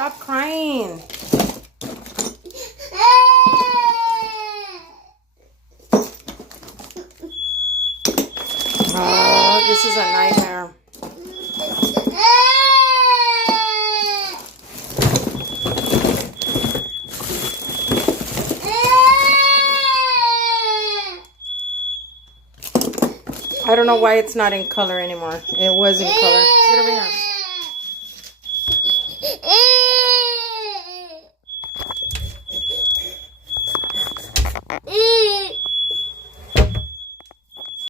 stop crying. Oh, this is a nightmare. I don't know why it's not in color anymore. It was in color. Get over here.